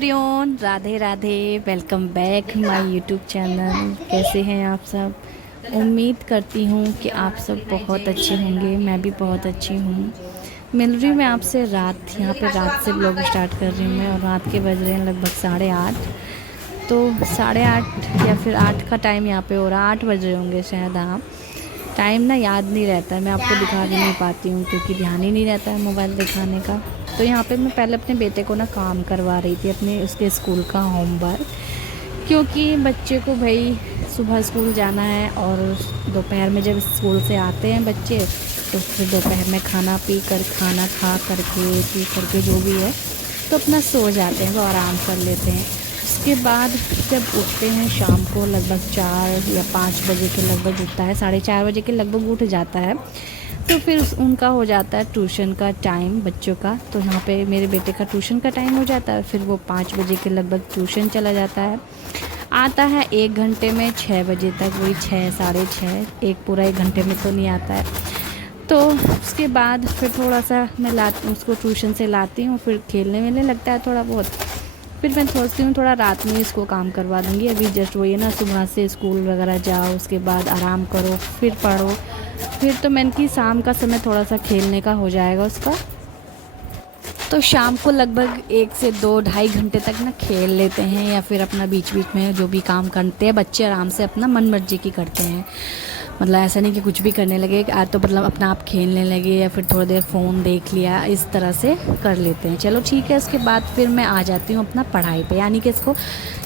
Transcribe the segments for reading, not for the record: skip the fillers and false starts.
Everyone, Radhe Radhe. Welcome back my YouTube channel. कैसे हैं आप सब? उम्मीद करती हूँ कि आप सब बहुत अच्छे होंगे। मैं भी बहुत अच्छी हूँ। मिल रही हूँ मैं आपसे रात, यहाँ पे रात से ब्लॉग स्टार्ट कर रही हूँ मैं, और रात के बज रहे हैं लगभग 8:30। तो 8:30 या फिर 8 का टाइम यहाँ पे हो रहा है। 8 बज रहे होंगे शायद। हाँ, टाइम ना याद नहीं रहता है, मैं आपको दिखा भी नहीं पाती हूँ क्योंकि ध्यान ही नहीं रहता है मोबाइल दिखाने का। तो यहाँ पे मैं पहले अपने बेटे को ना काम करवा रही थी, अपने उसके स्कूल का होमवर्क, क्योंकि बच्चे को भाई सुबह स्कूल जाना है और दोपहर में जब स्कूल से आते हैं बच्चे तो फिर दोपहर में खाना खा करके पी करके जो भी है तो अपना सो जाते हैं, वो आराम कर लेते हैं। उसके बाद जब उठते हैं शाम को लगभग 4 या 5 बजे के लगभग उठता है, 4:30 बजे के लगभग उठ जाता है। तो फिर उनका हो जाता है ट्यूशन का टाइम बच्चों का। तो यहाँ पे मेरे बेटे का ट्यूशन का टाइम हो जाता है, फिर वो 5 बजे के लगभग ट्यूशन चला जाता है। आता है 1 घंटे में 6 बजे तक, वही 6 6:30, पूरा 1 घंटे में तो नहीं आता है। तो उसके बाद फिर थोड़ा सा मैं उसको ट्यूशन से लाती हूँ, फिर खेलने वेलने लगता है थोड़ा बहुत। फिर मैं सोचती हूँ थोड़ा रात में इसको काम करवा दूँगी। अभी जस्ट वही है ना, सुबह से स्कूल वगैरह जाओ, उसके बाद आराम करो, फिर पढ़ो। फिर तो मैंने कि शाम का समय थोड़ा सा खेलने का हो जाएगा उसका। तो शाम को लगभग 1 से 2 ढाई घंटे तक ना खेल लेते हैं, या फिर अपना बीच बीच में जो भी काम करते हैं बच्चे आराम से अपना मन मर्जी की करते हैं। मतलब ऐसा नहीं कि कुछ भी करने लगे, आज तो मतलब अपना आप खेलने लगे या फिर थोड़ी देर फ़ोन देख लिया, इस तरह से कर लेते हैं। चलो ठीक है। उसके बाद फिर मैं आ जाती हूँ अपना पढ़ाई पे, यानी कि इसको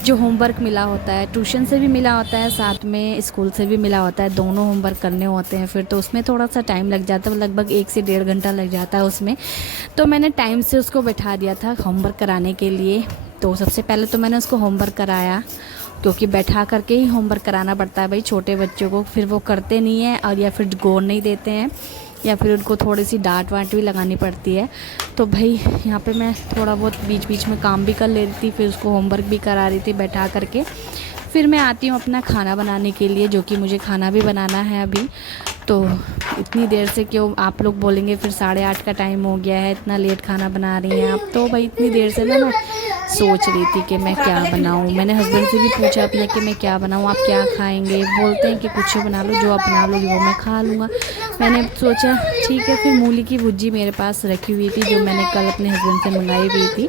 जो होमवर्क मिला होता है, ट्यूशन से भी मिला होता है, साथ में स्कूल से भी मिला होता है, दोनों होमवर्क करने होते हैं। फिर तो उसमें थोड़ा सा टाइम लग जाता है, लगभग 1 से 1.5 घंटा लग जाता है उसमें। तो मैंने टाइम से उसको बैठा दिया था होमवर्क कराने के लिए। तो सबसे पहले तो मैंने उसको होमवर्क कराया, क्योंकि बैठा करके ही होमवर्क कराना पड़ता है भाई छोटे बच्चों को, फिर वो करते नहीं हैं और या फिर गौर नहीं देते हैं, या फिर उनको थोड़ी सी डांट वाट भी लगानी पड़ती है। तो भाई यहाँ पे मैं थोड़ा बहुत बीच बीच में काम भी कर ले रही थी, फिर उसको होमवर्क भी करा रही थी बैठा करके। फिर मैं आती हूँ अपना खाना बनाने के लिए, जो कि मुझे खाना भी बनाना है अभी। तो इतनी देर से क्यों, आप लोग बोलेंगे फिर 8:30 का टाइम हो गया है, इतना लेट खाना बना रही हैं आप। तो भाई इतनी देर से ना मैं सोच रही थी कि मैं क्या बनाऊँ। मैंने हस्बैंड से भी पूछा अपने कि मैं क्या बनाऊँ, आप क्या खाएंगे। बोलते हैं कि कुछ बना लो, जो आप बना लोगे वो मैं खा लूँगा। मैंने सोचा ठीक है। फिर मूली की भुर्जी मेरे पास रखी हुई थी, जो मैंने कल अपने हस्बैंड से मंगाई हुई थी,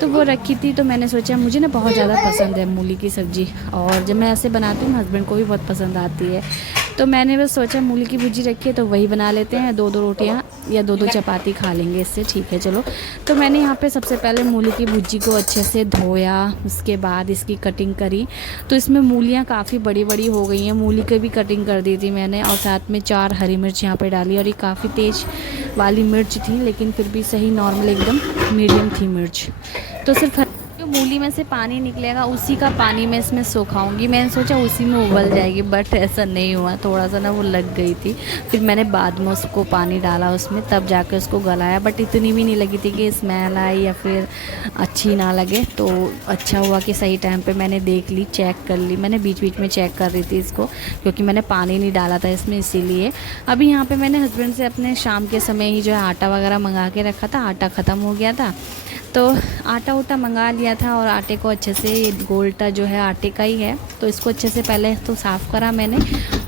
तो वो रखी थी। तो मैंने सोचा मुझे ना बहुत ज़्यादा पसंद है मूली की सब्ज़ी, और जब मैं ऐसे बनाती हूँ हस्बैंड को भी बहुत पसंद आती है। तो मैंने बस सोचा मूली की भुर्जी रखी है तो वही बना लेते हैं, 2-2 रोटियाँ या 2-2 चपाती खा लेंगे इससे, ठीक है चलो। तो मैंने यहाँ पे सबसे पहले मूली की भुर्जी को अच्छे से धोया, उसके बाद इसकी कटिंग करी। तो इसमें मूलियाँ काफ़ी बड़ी बड़ी हो गई हैं, मूली की भी कटिंग कर दी थी मैंने, और साथ में 4 हरी मिर्च यहाँ पर डाली। और ये काफ़ी तेज़ वाली मिर्च थी, लेकिन फिर भी सही नॉर्मल एकदम मीडियम थी मिर्च। तो सिर्फ जो मूली में से पानी निकलेगा उसी का पानी मैं इसमें सुखाऊंगी। मैंने सोचा उसी में उबल जाएगी, बट ऐसा नहीं हुआ, थोड़ा सा ना वो लग गई थी। फिर मैंने बाद में उसको पानी डाला उसमें, तब जाकर उसको गलाया। बट इतनी भी नहीं लगी थी कि स्मेल आई या फिर अच्छी ना लगे। तो अच्छा हुआ कि सही टाइम पे मैंने देख ली, चेक कर ली। मैंने बीच बीच में चेक कर रही थी इसको, क्योंकि मैंने पानी नहीं डाला था इसमें, इसीलिए। अभी यहाँ पर मैंने हस्बैंड से अपने शाम के समय ही जो है आटा वगैरह मंगा के रखा था, आटा ख़त्म हो गया था। तो आटा उटा मंगा लिया था, और आटे को अच्छे से, ये गोल्टा जो है आटे का ही है, तो इसको अच्छे से पहले तो साफ़ करा मैंने।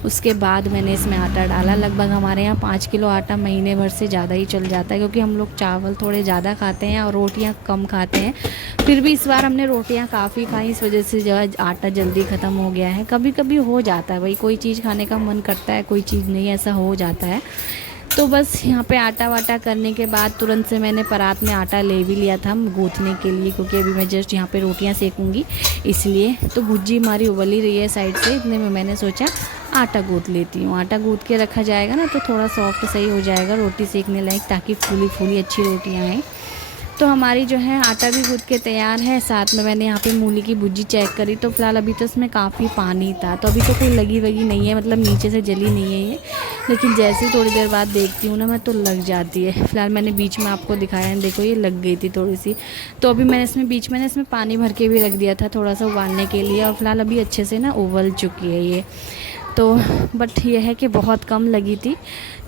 उसके बाद मैंने इसमें आटा डाला। लगभग हमारे यहाँ 5 किलो आटा महीने भर से ज़्यादा ही चल जाता है, क्योंकि हम लोग चावल थोड़े ज़्यादा खाते हैं और रोटियाँ कम खाते हैं। फिर भी इस बार हमने रोटियाँ काफ़ी खाई, इस वजह से जो है आटा जल्दी ख़त्म हो गया है। कभी कभी हो जाता है भाई, कोई चीज़ खाने का मन करता है, कोई चीज़ नहीं, ऐसा हो जाता है। तो बस यहाँ पे आटा वाटा करने के बाद तुरंत से मैंने परात में आटा ले भी लिया था गूँथने के लिए, क्योंकि अभी मैं जस्ट यहाँ पे रोटियाँ सेकूँगी इसलिए। तो भुर्जी हमारी उबल ही रही है साइड से, इतने में मैंने सोचा आटा गूँथ लेती हूँ। आटा गूँथ के रखा जाएगा ना तो थोड़ा सॉफ्ट सही हो जाएगा रोटी सेकने लायक, ताकि फूली फूली अच्छी रोटियाँ आएँ। तो हमारी जो है आटा भी गूँथ के तैयार है। साथ में मैंने यहाँ पे मूली की भुर्जी चेक करी, तो फ़िलहाल अभी तो इसमें काफ़ी पानी था, तो अभी तो कोई लगी वगी नहीं है, मतलब नीचे से जली नहीं है ये। लेकिन जैसे ही थोड़ी देर बाद देखती हूँ ना मैं, तो लग जाती है। फ़िलहाल मैंने बीच में आपको दिखाया है, देखो ये लग गई थी थोड़ी सी। तो अभी मैंने इसमें बीच में ना इसमें पानी भर के भी रख दिया था थोड़ा सा उबालने के लिए, और फ़िलहाल अभी अच्छे से ना उबल चुकी है ये। तो बट ये है कि बहुत कम लगी थी,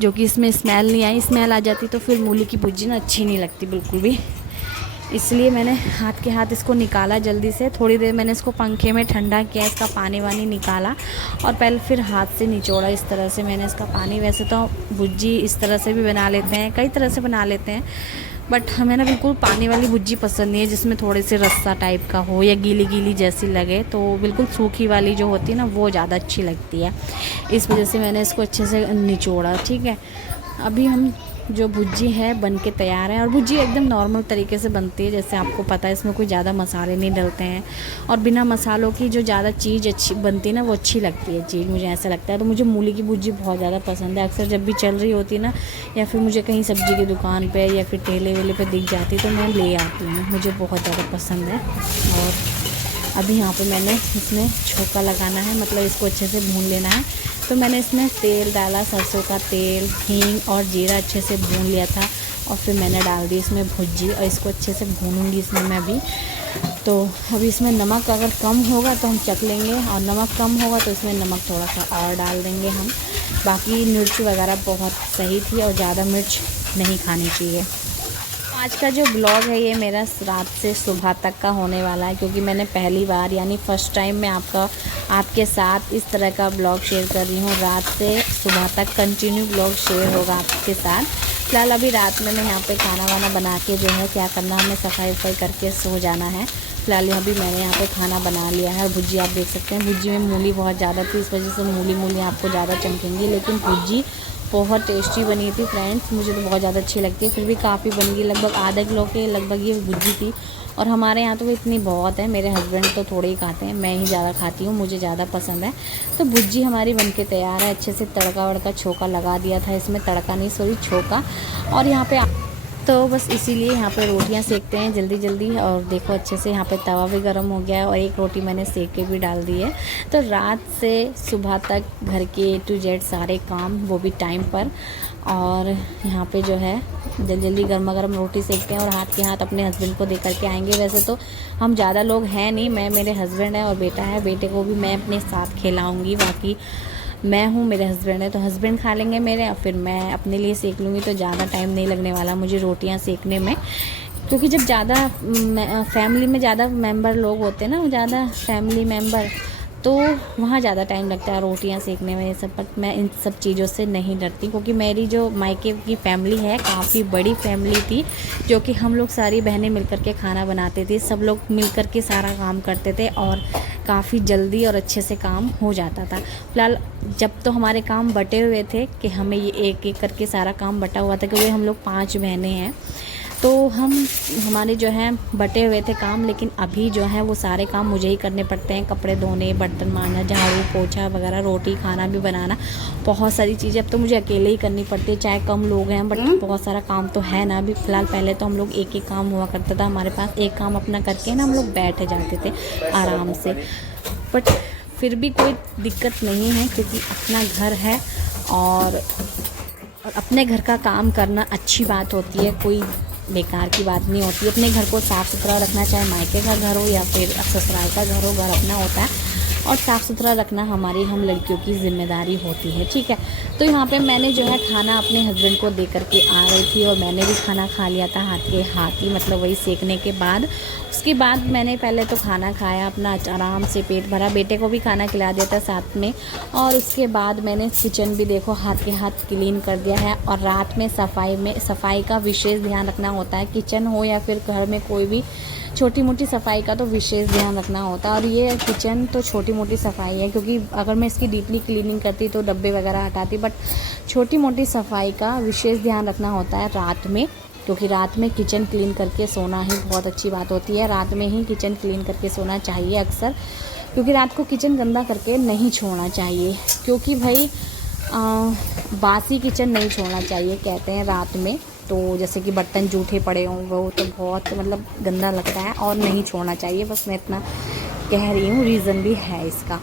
जो कि इसमें स्मेल नहीं आई। स्मेल आ जाती तो फिर मूली की भुर्जी ना अच्छी नहीं लगती बिल्कुल भी। इसलिए मैंने हाथ के हाथ इसको निकाला जल्दी से। थोड़ी देर मैंने इसको पंखे में ठंडा किया, इसका पानी वानी निकाला और पहले फिर हाथ से निचोड़ा इस तरह से मैंने इसका पानी। वैसे तो भुज्जी इस तरह से भी बना लेते हैं, कई तरह से बना लेते हैं, बट हमें ना बिल्कुल पानी वाली भुज्जी पसंद नहीं है जिसमें थोड़े से रस्सा टाइप का हो या गीली गीली जैसी लगे। तो बिल्कुल सूखी वाली जो होती है ना वो ज़्यादा अच्छी लगती है। इस वजह से मैंने इसको अच्छे से निचोड़ा। ठीक है, अभी हम जो भुज्जी है बन के तैयार है। और भुज्जी एकदम नॉर्मल तरीके से बनती है, जैसे आपको पता है इसमें कोई ज़्यादा मसाले नहीं डलते हैं और बिना मसालों की जो ज़्यादा चीज़ अच्छी बनती है ना वो अच्छी लगती है चीज़, मुझे ऐसा लगता है। तो मुझे मूली की भुज्जी बहुत ज़्यादा पसंद है। अक्सर जब भी चल रही होती है ना या फिर मुझे कहीं सब्ज़ी की दुकान पर या फिर ठेले वेले पर दिख जाती तो मैं ले आती हूँ, मुझे बहुत ज़्यादा पसंद है। और अभी यहाँ पे मैंने इसमें छोंका लगाना है, मतलब इसको अच्छे से भून लेना है। तो मैंने इसमें तेल डाला, सरसों का तेल, हींग और जीरा अच्छे से भून लिया था और फिर मैंने डाल दी इसमें भुज्जी और इसको अच्छे से भूनूंगी इसमें मैं अभी। तो अभी इसमें नमक अगर कम होगा तो हम चख लेंगे और नमक कम होगा तो इसमें नमक थोड़ा सा और डाल देंगे हम। बाकी मिर्च वगैरह बहुत सही थी और ज़्यादा मिर्च नहीं खानी चाहिए। आज का जो ब्लॉग है ये मेरा रात से सुबह तक का होने वाला है, क्योंकि मैंने पहली बार यानी फ़र्स्ट टाइम मैं आपके साथ इस तरह का ब्लॉग शेयर कर रही हूँ। रात से सुबह तक कंटिन्यू ब्लॉग शेयर होगा आपके साथ। फिलहाल अभी रात में मैं यहाँ पे खाना वाना बना के जो है क्या करना, हमें सफाई वफाई करके सो जाना है। फिलहाल अभी मैंने यहाँ पे खाना बना लिया है। भुज्जी आप देख सकते हैं, भुज्जी में मूली बहुत ज़्यादा थी, इस वजह से मूली आपको ज़्यादा चमकेंगी, लेकिन भुज्जी बहुत टेस्टी बनी थी फ्रेंड्स। मुझे तो बहुत ज़्यादा अच्छी लगती है, फिर भी काफ़ी बन गई, लगभग आधा किलो के लगभग ये भुज्जी थी। और हमारे यहाँ तो वो इतनी बहुत है, मेरे हस्बैंड तो थोड़े ही खाते हैं, मैं ही ज़्यादा खाती हूँ, मुझे ज़्यादा पसंद है। तो भुज्जी हमारी बनके तैयार है। अच्छे से तड़का वड़का छोंका लगा दिया था इसमें, तड़का नहीं सॉरी छोंका। और यहाँ पे तो बस इसीलिए यहाँ पे रोटियाँ सेकते हैं जल्दी जल्दी। और देखो अच्छे से यहाँ पे तवा भी गर्म हो गया है और एक रोटी मैंने सेक के भी डाल दी है। तो रात से सुबह तक घर के A to Z सारे काम, वो भी टाइम पर। और यहाँ पे जो है जल्दी जल्दी गर्मा गर्म रोटी सेकते हैं और हाथ के हाथ अपने हस्बैंड को दे करके आएंगे। वैसे तो हम ज़्यादा लोग हैं नहीं, मैं, मेरे हस्बैंड है और बेटा है। बेटे को भी मैं अपने साथ खिलाऊँगी, बाकी मैं हूँ, मेरे हस्बैंड है, तो हस्बैंड खा लेंगे मेरे और फिर मैं अपने लिए सेक लूँगी। तो ज़्यादा टाइम नहीं लगने वाला मुझे रोटियाँ सेकने में, क्योंकि जब ज़्यादा फैमिली में ज़्यादा मेंबर लोग होते हैं ना, ज़्यादा फैमिली मेंबर, तो वहाँ ज़्यादा टाइम लगता है रोटियाँ सेकने में ये सब। बट मैं इन सब चीज़ों से नहीं डरती, क्योंकि मेरी जो मायके की फैमिली है काफ़ी बड़ी फैमिली थी, जो कि हम लोग सारी बहनें मिलकर के खाना बनाते थे, सब लोग मिलकर के सारा काम करते थे और काफ़ी जल्दी और अच्छे से काम हो जाता था। फिलहाल जब तो हमारे काम बटे हुए थे कि हमें ये एक एक करके सारा काम बटा हुआ था, क्योंकि हम लोग 5 बहनें हैं, तो हमारे जो है बटे हुए थे काम। लेकिन अभी जो है वो सारे काम मुझे ही करने पड़ते हैं, कपड़े धोने, बर्तन मारना, झाड़ू पोछा वगैरह, रोटी खाना भी बनाना, बहुत सारी चीज़ें अब तो मुझे अकेले ही करनी पड़ती है, चाहे कम लोग हैं बट बहुत सारा काम तो है ना अभी फ़िलहाल। पहले तो हम लोग एक एक काम हुआ करता था हमारे पास, एक काम अपना करके ना हम लोग बैठ जाते थे आराम से। बट फिर भी कोई दिक्कत नहीं है, क्योंकि अपना घर है और अपने घर का काम करना अच्छी बात होती है, कोई बेकार की बात नहीं होती। अपने घर को साफ़ सुथरा रखना, चाहे मायके का घर हो या फिर ससुराल का घर हो, घर अपना होता है और साफ़ सुथरा रखना हमारी हम लड़कियों की ज़िम्मेदारी होती है। ठीक है, तो यहाँ पे मैंने जो है खाना अपने हस्बैंड को दे करके आ रही थी और मैंने भी खाना खा लिया था हाथ के हाथ ही, मतलब वही सेकने के बाद। उसके बाद मैंने पहले तो खाना खाया अपना, आराम से पेट भरा, बेटे को भी खाना खिला दिया था साथ में। और उसके बाद मैंने किचन भी देखो हाथ के हाथ क्लीन कर दिया है। और रात में सफाई का विशेष ध्यान रखना होता है, किचन हो या फिर घर में कोई भी छोटी मोटी सफाई का तो विशेष ध्यान रखना होता है। और ये किचन तो छोटी मोटी सफाई है, क्योंकि अगर मैं इसकी डीपली क्लीनिंग करती तो डब्बे वगैरह हटाती, बट छोटी मोटी सफाई का विशेष ध्यान रखना होता है रात में, क्योंकि रात में किचन क्लीन करके सोना ही बहुत अच्छी बात होती है। रात में ही किचन क्लीन करके सोना चाहिए अक्सर, क्योंकि रात को किचन गंदा करके नहीं छोड़ना चाहिए, क्योंकि भाई बासी किचन नहीं छोड़ना चाहिए कहते हैं रात में। तो जैसे कि बर्तन जूठे पड़े हों वो तो बहुत मतलब गंदा लगता है और नहीं छोड़ना चाहिए, बस मैं इतना कह रही हूँ, रीज़न भी है इसका।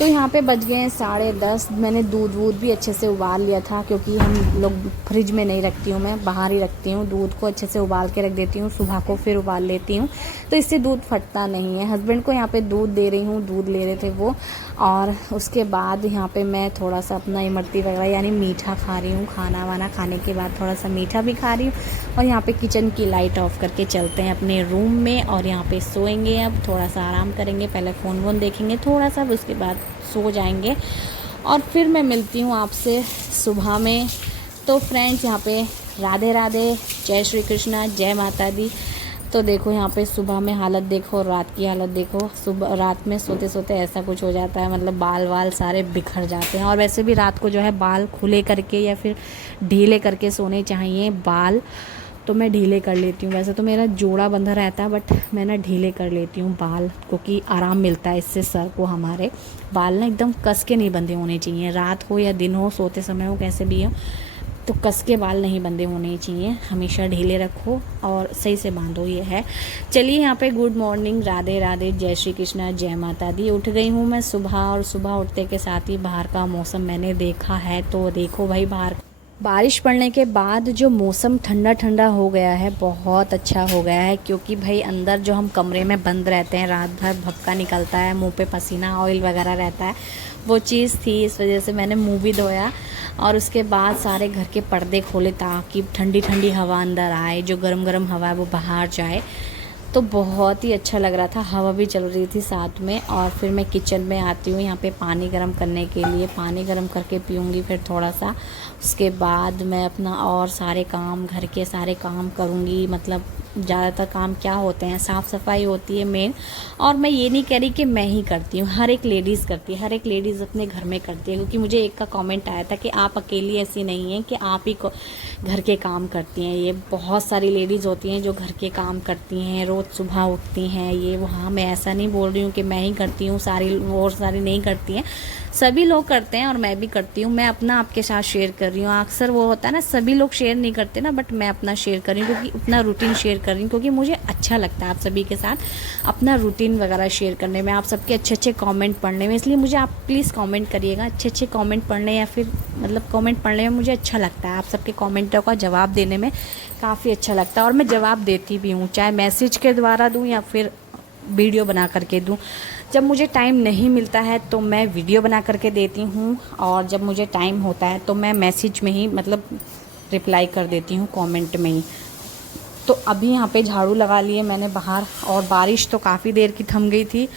तो यहाँ पे बज गए हैं 10:30। मैंने दूध भी अच्छे से उबाल लिया था, क्योंकि हम लोग फ्रिज में नहीं रखती हूँ, मैं बाहर ही रखती हूँ। दूध को अच्छे से उबाल के रख देती हूँ, सुबह को फिर उबाल लेती हूँ, तो इससे दूध फटता नहीं है। हस्बैंड को यहाँ पे दूध दे रही हूँ, दूध ले रहे थे वो। और उसके बाद यहाँ पे मैं थोड़ा सा अपना इमरती वगैरह यानी मीठा खा रही हूँ। खाना वाना खाने के बाद थोड़ा सा मीठा भी खा रही हूँ। और यहाँ पे किचन की लाइट ऑफ करके चलते हैं अपने रूम में, और यहाँ पे सोएंगे। अब थोड़ा सा आराम करेंगे, पहले फ़ोन वोन देखेंगे थोड़ा सा, उसके बाद सो जाएंगे। और फिर मैं मिलती हूँ आपसे सुबह में। तो फ्रेंड्स, यहाँ पे राधे राधे, जय श्री कृष्णा, जय माता दी। तो देखो यहाँ पे सुबह में हालत देखो और रात की हालत देखो। सुबह रात में सोते सोते ऐसा कुछ हो जाता है, मतलब बाल वाल सारे बिखर जाते हैं। और वैसे भी रात को जो है बाल खुले करके या फिर ढीले करके सोने चाहिए बाल, तो मैं ढीले कर लेती हूँ। वैसे तो मेरा जोड़ा बंधा रहता है, बट मैं ना ढीले कर लेती हूँ बाल, क्योंकि आराम मिलता है इससे सर को। हमारे बाल ना एकदम कस के नहीं बंधे होने चाहिए, रात हो या दिन हो, सोते समय हो, कैसे भी हो, तो कस के बाल नहीं बंधे होने चाहिए। हमेशा ढीले रखो और सही से बांधो, ये है। चलिए यहाँ पे गुड मॉर्निंग, राधे राधे, जय श्री कृष्णा, जय माता दी। उठ गई हूँ मैं सुबह, और सुबह उठते के साथ ही बाहर का मौसम मैंने देखा है। तो देखो भाई, बाहर बारिश पड़ने के बाद जो मौसम ठंडा ठंडा हो गया है, बहुत अच्छा हो गया है। क्योंकि भाई अंदर जो हम कमरे में बंद रहते हैं, रात भर भपका निकलता है, मुंह पे पसीना ऑयल वगैरह रहता है, वो चीज़ थी। इस वजह से मैंने मुंह भी धोया, और उसके बाद सारे घर के पर्दे खोले ताकि ठंडी ठंडी हवा अंदर आए, जो गरम गरम हवा है वो बाहर जाए। तो बहुत ही अच्छा लग रहा था, हवा भी चल रही थी साथ में। और फिर मैं किचन में आती हूँ यहाँ पे पानी गर्म करने के लिए, पानी गर्म करके पीऊँगी फिर थोड़ा सा। उसके बाद मैं अपना और सारे काम, घर के सारे काम करूँगी। मतलब ज़्यादातर काम क्या होते हैं, साफ़ सफाई होती है मेन। और मैं ये नहीं कह रही कि मैं ही करती हूँ, हर एक लेडीज़ करती है, हर एक लेडीज़ अपने घर में करती है। क्योंकि मुझे एक का कमेंट आया था कि आप अकेली ऐसी नहीं हैं कि आप ही को घर के काम करती हैं। ये बहुत सारी लेडीज़ होती हैं जो घर के काम करती हैं, रोज़ सुबह उठती हैं, ये वो। हाँ, मैं ऐसा नहीं बोल रही हूँ कि मैं ही करती हूँ, सारी और सारी नहीं करती हैं, सभी लोग करते हैं और मैं भी करती हूँ। मैं अपना आपके साथ शेयर कर रही हूँ। अक्सर वो होता है ना, सभी लोग शेयर नहीं करते ना, बट मैं अपना शेयर कर रही हूँ, क्योंकि अपना रूटीन शेयर कर रही हूँ, क्योंकि मुझे अच्छा लगता है आप सभी के साथ अपना रूटीन वगैरह शेयर करने में, आप सबके अच्छे अच्छे कमेंट पढ़ने में। इसलिए मुझे आप प्लीज़ कमेंट करिएगा, अच्छे अच्छे कमेंट पढ़ने, या फिर मतलब कमेंट पढ़ने में मुझे अच्छा लगता है। आप सबके कमेंटों का जवाब देने में काफ़ी अच्छा लगता है, और मैं जवाब देती भी हूँ, चाहे मैसेज के द्वारा दूँ या फिर वीडियो बना करके दूँ। जब मुझे टाइम नहीं मिलता है तो मैं वीडियो बना करके देती हूँ, और जब मुझे टाइम होता है तो मैं मैसेज में ही मतलब रिप्लाई कर देती हूँ, कमेंट में ही। तो अभी यहाँ पे झाड़ू लगा लिए मैंने बाहर, और बारिश तो काफ़ी देर की थम गई थी।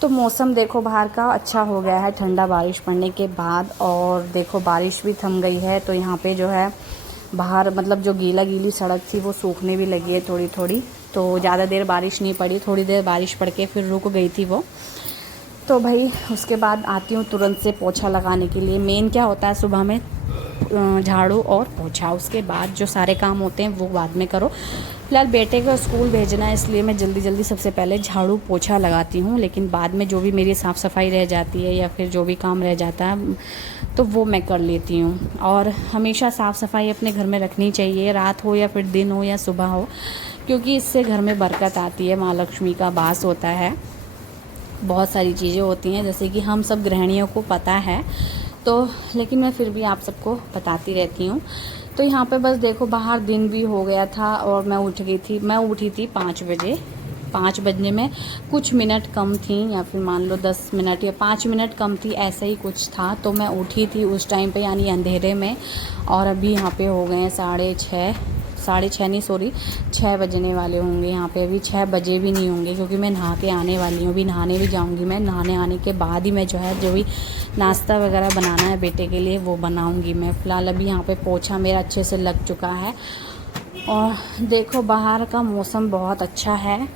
तो मौसम देखो बाहर का अच्छा हो गया है ठंडा बारिश पड़ने के बाद, और देखो बारिश भी थम गई है। तो यहाँ पे जो है बाहर मतलब जो गीला गीली सड़क थी वो सूखने भी लगी है थोड़ी थोड़ी। तो ज़्यादा देर बारिश नहीं पड़ी, थोड़ी देर बारिश पड़ के फिर रुक गई थी वो। तो भाई उसके बाद आती हूँ तुरंत से पोछा लगाने के लिए। मेन क्या होता है सुबह में, झाड़ू और पोछा। उसके बाद जो सारे काम होते हैं वो बाद में करो। फिलहाल बेटे को स्कूल भेजना है, इसलिए मैं जल्दी जल्दी सबसे पहले झाड़ू पोछा लगाती हूँ। लेकिन बाद में जो भी मेरी साफ़ सफाई रह जाती है या फिर जो भी काम रह जाता है तो वो मैं कर लेती हूँ। और हमेशा साफ़ सफाई अपने घर में रखनी चाहिए, रात हो या फिर दिन हो या सुबह हो, क्योंकि इससे घर में बरकत आती है, माँ लक्ष्मी का वास होता है। बहुत सारी चीज़ें होती हैं जैसे कि हम सब गृहिणियों को पता है, तो लेकिन मैं फिर भी आप सबको बताती रहती हूँ। तो यहाँ पे बस देखो बाहर दिन भी हो गया था, और मैं उठी थी 5 बजे। 5 बजने में कुछ मिनट कम थी, या फिर मान लो 10 मिनट या 5 मिनट कम थी, ऐसा ही कुछ था। तो मैं उठी थी उस टाइम पे, यानी अंधेरे में। और अभी यहाँ पे हो गए हैं 6:30 नहीं, सॉरी 6 बजने वाले होंगे यहाँ पे। अभी 6 बजे भी नहीं होंगे, क्योंकि मैं नहा के आने वाली हूँ। अभी नहाने भी जाऊँगी मैं, नहाने आने के बाद ही मैं जो है जो भी नाश्ता वगैरह बनाना है बेटे के लिए वो बनाऊँगी मैं। फ़िलहाल अभी यहाँ पे पोछा मेरा अच्छे से लग चुका है, और देखो बाहर का मौसम बहुत अच्छा है।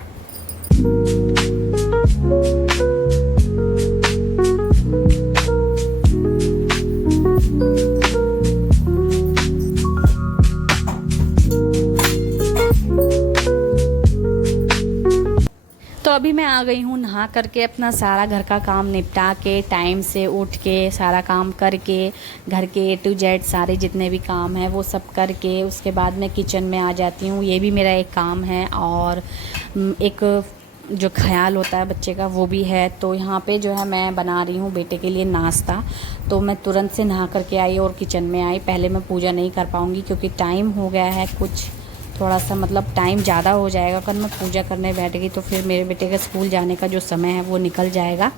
तो अभी मैं आ गई हूँ नहा करके, अपना सारा घर का काम निपटा के, टाइम से उठ के सारा काम करके, घर के A to Z सारे जितने भी काम हैं वो सब करके उसके बाद मैं किचन में आ जाती हूँ। ये भी मेरा एक काम है। और एक जो ख्याल होता है बच्चे का वो भी है। तो यहाँ पे जो है मैं बना रही हूँ बेटे के लिए नाश्ता। तो मैं तुरंत से नहा करके आई और किचन में आई। पहले मैं पूजा नहीं कर पाऊँगी क्योंकि टाइम हो गया है कुछ, थोड़ा सा मतलब टाइम ज़्यादा हो जाएगा। अगर मैं पूजा करने बैठ गई तो फिर मेरे बेटे के स्कूल जाने का जो समय है वो निकल जाएगा।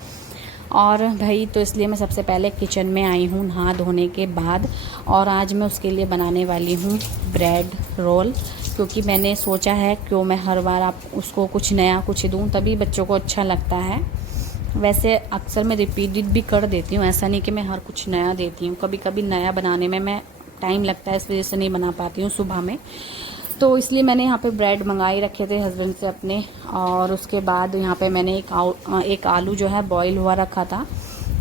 और भाई तो इसलिए मैं सबसे पहले किचन में आई हूँ नहा धोने के बाद। और आज मैं उसके लिए बनाने वाली हूँ ब्रेड रोल, क्योंकि मैंने सोचा है क्यों मैं हर बार आप उसको कुछ नया कुछ दूँ, तभी बच्चों को अच्छा लगता है। वैसे अक्सर मैं रिपीटेड भी कर देती हूँ, ऐसा नहीं कि मैं हर कुछ नया देती हूँ। कभी कभी नया बनाने में मैं टाइम लगता है, इस वजह से नहीं बना पाती हूँ सुबह में। तो इसलिए मैंने यहाँ पे ब्रेड मंगाई रखे थे हस्बैंड से अपने। और उसके बाद यहाँ पे मैंने एक आलू जो है बॉईल हुआ रखा था।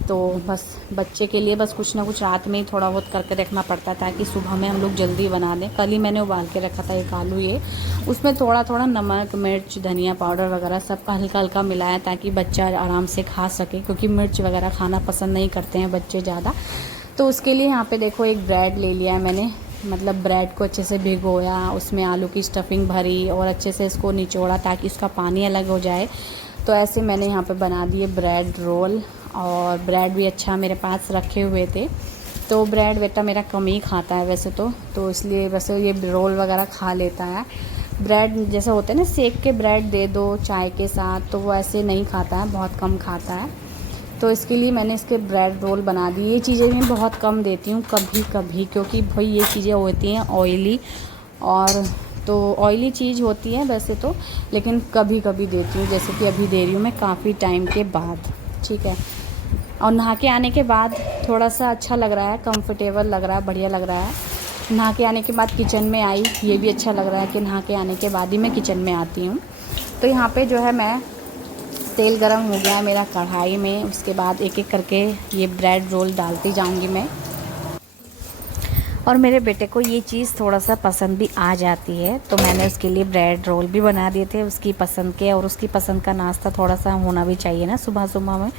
तो बस बच्चे के लिए बस कुछ ना कुछ रात में ही थोड़ा बहुत करके रखना पड़ता है ताकि सुबह में हम लोग जल्दी बना दें। कल ही मैंने उबाल के रखा था एक आलू, ये उसमें थोड़ा थोड़ा नमक मिर्च धनिया पाउडर वगैरह सबका हल्का हल्का मिलाया ताकि बच्चा आराम से खा सके, क्योंकि मिर्च वगैरह खाना पसंद नहीं करते हैं बच्चे ज़्यादा। तो उसके लिए यहाँ पे देखो एक ब्रेड ले लिया है मैंने, मतलब ब्रेड को अच्छे से भिगोया, उसमें आलू की स्टफिंग भरी और अच्छे से इसको निचोड़ा ताकि उसका पानी अलग हो जाए। तो ऐसे मैंने यहाँ पे बना दिए ब्रेड रोल। और ब्रेड भी अच्छा मेरे पास रखे हुए थे। तो ब्रेड बेटा मेरा कम ही खाता है वैसे तो इसलिए वैसे ये रोल वगैरह खा लेता है। ब्रेड जैसे होते हैं ना सेक के ब्रेड दे दो चाय के साथ, तो वो ऐसे नहीं खाता है, बहुत कम खाता है। तो इसके लिए मैंने इसके ब्रेड रोल बना दिए। ये चीज़ें मैं बहुत कम देती हूँ कभी कभी, क्योंकि भाई ये चीज़ें होती हैं ऑयली, और तो ऑयली चीज़ होती है वैसे तो, लेकिन कभी कभी देती हूँ, जैसे कि अभी दे रही हूँ मैं काफ़ी टाइम के बाद, ठीक है। और नहा के आने के बाद थोड़ा सा अच्छा लग रहा है, कंफर्टेबल लग रहा है, बढ़िया लग रहा है। नहा के आने के बाद किचन में आई, ये भी अच्छा लग रहा है कि नहा के आने के बाद ही मैं किचन में आती हूँ। तो यहाँ पे जो है मैं तेल गरम हो गया है मेरा कढ़ाई में, उसके बाद एक एक करके ये ब्रेड रोल डालती जाऊंगी मैं। और मेरे बेटे को ये चीज़ थोड़ा सा पसंद भी आ जाती है, तो मैंने उसके लिए ब्रेड रोल भी बना दिए थे उसकी पसंद के। और उसकी पसंद का नाश्ता थोड़ा सा होना भी चाहिए ना सुबह सुबह में,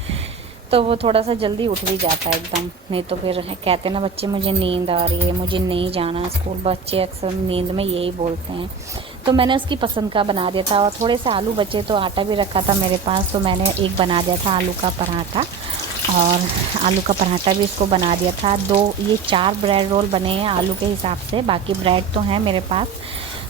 तो वो थोड़ा सा जल्दी उठ भी जाता है एकदम। नहीं तो फिर कहते हैं ना बच्चे मुझे नींद आ रही है, मुझे नहीं जाना स्कूल, बच्चे अक्सर नींद में यही बोलते हैं। तो मैंने उसकी पसंद का बना दिया था। और थोड़े से आलू बचे तो आटा भी रखा था मेरे पास, तो मैंने एक बना दिया था आलू का पराठा। और आलू का पराठा भी इसको बना दिया था। ये 4 ब्रेड रोल बने हैं आलू के हिसाब से, बाकी ब्रेड तो हैं मेरे पास।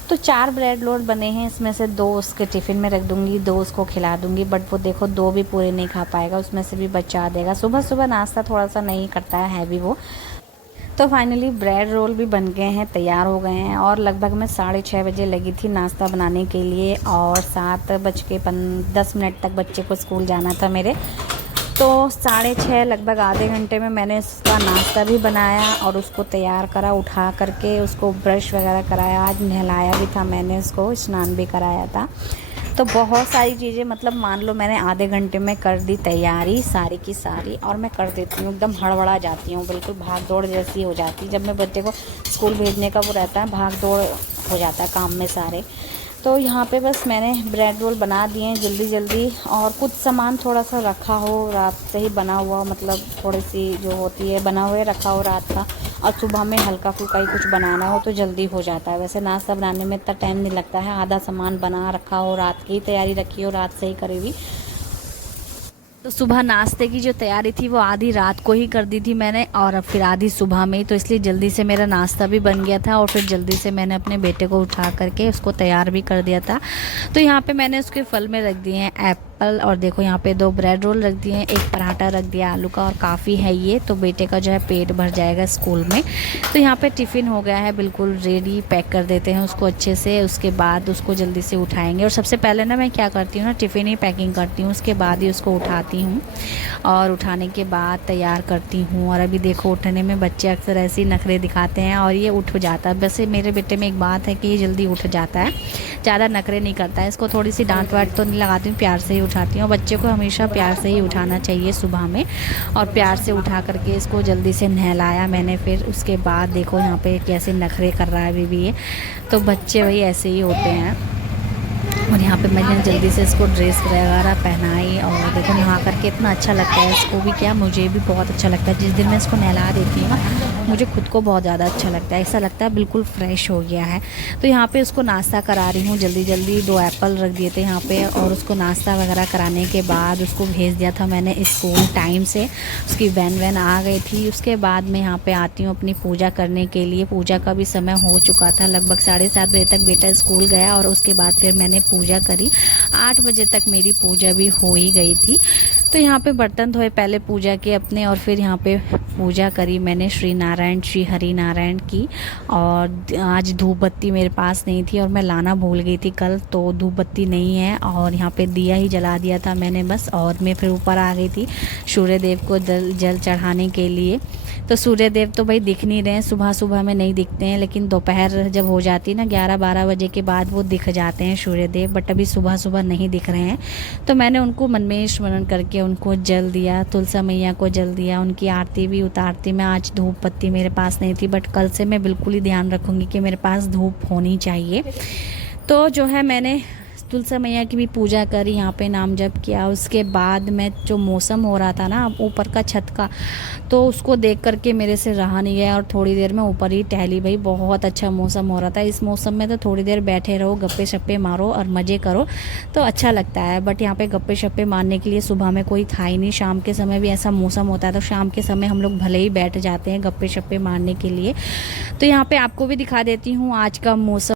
तो 4 ब्रेड रोल बने हैं, इसमें से 2 उसके टिफ़िन में रख दूँगी, 2 उसको खिला दूँगी। बट वो देखो 2 भी पूरे नहीं खा पाएगा, उसमें से भी बचा देगा। सुबह सुबह नाश्ता थोड़ा सा नहीं करता है हैवी वो। तो फाइनली ब्रेड रोल भी बन गए हैं, तैयार हो गए हैं। और लगभग मैं 6:30 बजे लगी थी नाश्ता बनाने के लिए, और 7:10 तक बच्चे को स्कूल जाना था मेरे। तो 6:30 लगभग आधे घंटे में मैंने इसका नाश्ता भी बनाया और उसको तैयार करा, उठा करके उसको ब्रश वगैरह कराया, आज नहलाया भी था मैंने, उसको स्नान भी कराया था। तो बहुत सारी चीज़ें, मतलब मान लो मैंने आधे घंटे में कर दी तैयारी सारी की सारी। और मैं कर देती हूँ एकदम हड़बड़ा जाती हूँ, बिल्कुल भाग दौड़ जैसी हो जाती है। जब मैं बच्चे को स्कूल भेजने का वो रहता है, भाग दौड़ हो जाता है काम में सारे। तो यहाँ पे बस मैंने ब्रेड रोल बना दिए हैं जल्दी जल्दी। और कुछ सामान थोड़ा सा रखा हो रात से ही बना हुआ, मतलब थोड़ी सी जो होती है बना हुआ रखा हो रात का, और सुबह में हल्का फुल्का ही कुछ बनाना हो तो जल्दी हो जाता है। वैसे नाश्ता बनाने में इतना टाइम नहीं लगता है, आधा सामान बना रखा हो, रात की तैयारी रखी हो, रात से ही करी हुई। तो सुबह नाश्ते की जो तैयारी थी वो आधी रात को ही कर दी थी मैंने, और फिर आधी सुबह में ही। तो इसलिए जल्दी से मेरा नाश्ता भी बन गया था, और फिर जल्दी से मैंने अपने बेटे को उठा करके उसको तैयार भी कर दिया था। तो यहाँ पे मैंने उसके फल में रख दिए हैं एप्पल, और देखो यहाँ पे 2 ब्रेड रोल रख दिए हैं, एक पराठा रख दिया आलू का, और काफ़ी है ये, तो बेटे का जो है पेट भर जाएगा स्कूल में। तो यहाँ पे टिफ़िन हो गया है बिल्कुल रेडी, पैक कर देते हैं उसको अच्छे से, उसके बाद उसको जल्दी से उठाएंगे। और सबसे पहले ना मैं क्या करती हूँ ना, टिफ़िन ही पैकिंग करती हूँ, उसके बाद ही उसको उठाती हूँ, और उठाने के बाद तैयार करती हूँ। और अभी देखो उठने में बच्चे अक्सर ऐसे ही नखरे दिखाते हैं, और ये उठ जाता है। वैसे मेरे बेटे में एक बात है कि ये जल्दी उठ जाता है, ज़्यादा नखरे नहीं करता है। इसको थोड़ी सी डांट वाट तो नहीं लगाती हूँ, प्यार से ही उठाती हूँ। बच्चे को हमेशा प्यार से ही उठाना चाहिए सुबह में, और प्यार से उठा करके इसको जल्दी से नहलाया मैंने। फिर उसके बाद देखो यहाँ पे कैसे नखरे कर रहा है अभी भी ये, तो बच्चे वही ऐसे ही होते हैं। और यहाँ पे मैंने जल्दी से इसको ड्रेस वगैरह पहनाई और देखो नहा करके इतना अच्छा लगता है इसको भी, क्या मुझे भी बहुत अच्छा लगता है। जिस दिन मैं इसको नहला देती हूँ ना मुझे खुद को बहुत ज़्यादा अच्छा लगता है, ऐसा लगता है बिल्कुल फ्रेश हो गया है। तो यहाँ पे उसको नाश्ता करा रही हूँ जल्दी जल्दी, 2 एप्पल रख दिए थे यहाँ पे और उसको नाश्ता वगैरह कराने के बाद उसको भेज दिया था मैंने स्कूल टाइम से। उसकी वैन आ गई थी। उसके बाद मैं यहाँ पे आती हूँ अपनी पूजा करने के लिए। पूजा का भी समय हो चुका था, लगभग 7:30 बजे तक बेटा स्कूल गया और उसके बाद फिर मैंने पूजा करी। 8 बजे तक मेरी पूजा भी हो ही गई थी। तो यहाँ पे बर्तन धोए, पहले पूजा की अपने और फिर यहाँ पे पूजा करी मैंने श्री नारायण श्री हरि नारायण की। और आज धूप बत्ती मेरे पास नहीं थी और मैं लाना भूल गई थी कल, तो धूप बत्ती नहीं है और यहाँ पे दिया ही जला दिया था मैंने बस। और मैं फिर ऊपर आ गई थी सूर्य देव को जल चढ़ाने के लिए। तो सूर्य देव तो भाई दिख नहीं रहे हैं, सुबह सुबह में नहीं दिखते हैं, लेकिन दोपहर जब हो जाती है ना 11-12 बजे के बाद वो दिख जाते हैं सूर्य देव, बट अभी सुबह सुबह नहीं दिख रहे हैं। तो मैंने उनको मन में स्मरण करके उनको जल दिया, तुलसा मैया को जल दिया, उनकी आरती भी उतारती। मैं आज धूप बत्ती मेरे पास नहीं थी, बट कल से मैं बिल्कुल ही ध्यान रखूँगी कि मेरे पास धूप होनी चाहिए। तो जो है मैंने तुलसा मैया की भी पूजा करी, यहाँ पे नाम जप किया। उसके बाद में जो मौसम हो रहा था ना ऊपर का छत का, तो उसको देख करके मेरे से रहा नहीं गया और थोड़ी देर में ऊपर ही टहली। भाई बहुत अच्छा मौसम हो रहा था। इस मौसम में तो थोड़ी देर बैठे रहो, गप्पे शप्पे मारो और मज़े करो तो अच्छा लगता है। बट यहाँ पे गप्पे शप्पे मारने के लिए सुबह में कोई था ही नहीं। शाम के समय भी ऐसा मौसम होता है तो शाम के समय हम लोग भले ही बैठ जाते हैं गप्पे शप्पे मारने के लिए। तो यहाँ पर आपको भी दिखा देती हूँ आज का मौसम।